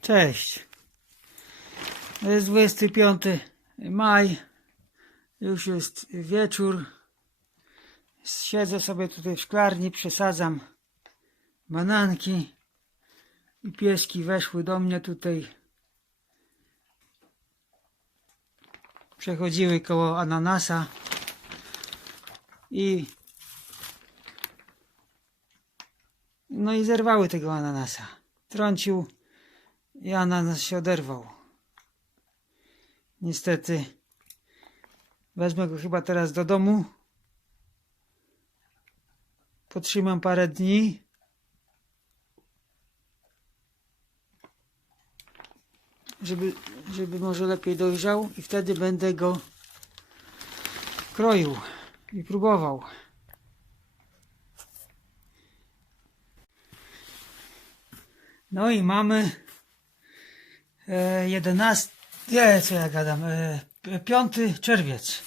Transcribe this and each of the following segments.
Cześć. To jest 25 maj. Już jest wieczór. Siedzę sobie tutaj w szklarni, przesadzam bananki i pieski weszły do mnie tutaj. Przechodziły koło ananasa i no i zerwały tego ananasa. Trącił i ananas się oderwał. Niestety wezmę go chyba teraz do domu. Potrzymam parę dni. Żeby, żeby może lepiej dojrzał i wtedy będę go kroił i próbował. No i mamy 11, nie, co ja gadam, e, 5 czerwiec.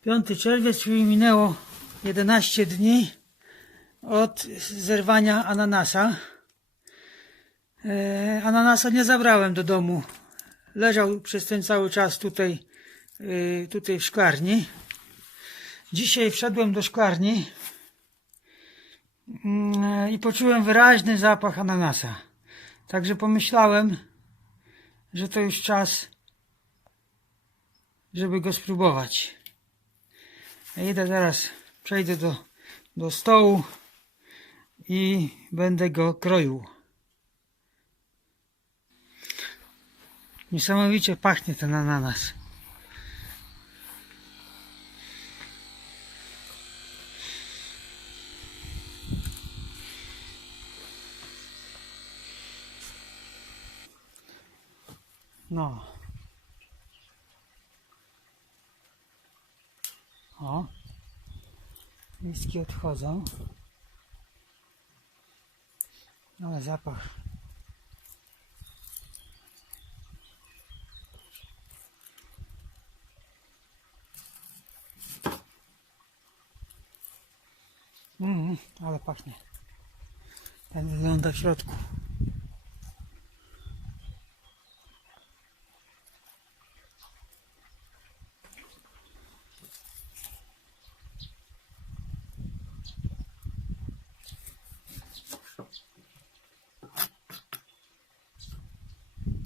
5 czerwiec, czyli minęło 11 dni od zerwania ananasa. E, ananasa nie zabrałem do domu. Leżał przez ten cały czas tutaj, e, tutaj w szklarni. Dzisiaj wszedłem do szklarni mm, i poczułem wyraźny zapach ananasa. Także pomyślałem, że to już czas, żeby go spróbować. Ja idę teraz, przejdę do, do stołu i będę go kroił. Niesamowicie pachnie ten ananas. No. O. Listki odchodzą. Ale zapach. Mm, ale pachnie. Tak wygląda w środku.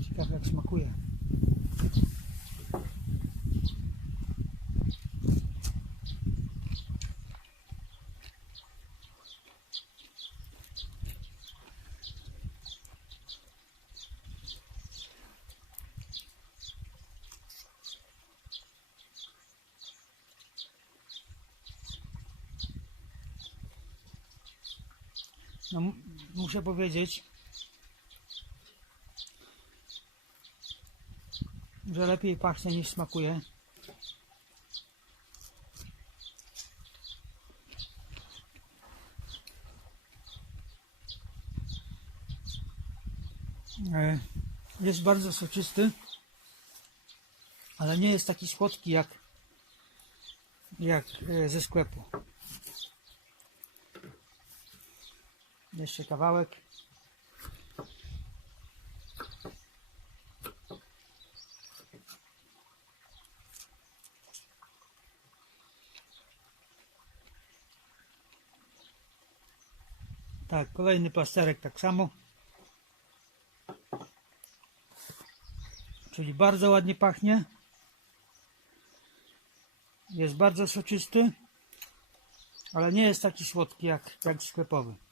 Ciekawe jak smakuje. No, muszę powiedzieć, że lepiej pachnie niż smakuje. E, Jest bardzo soczysty, ale nie jest taki słodki jak, jak e, ze sklepu. Jeszcze kawałek. Tak, kolejny plasterek tak samo. Czyli bardzo ładnie pachnie. Jest bardzo soczysty, ale nie jest taki słodki jak, jak sklepowy.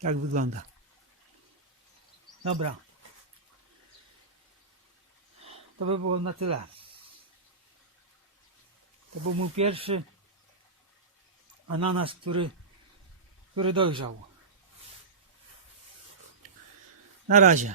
Tak wygląda. Dobra. To by było na tyle. To był mój pierwszy ananas, który, który dojrzał. Na razie.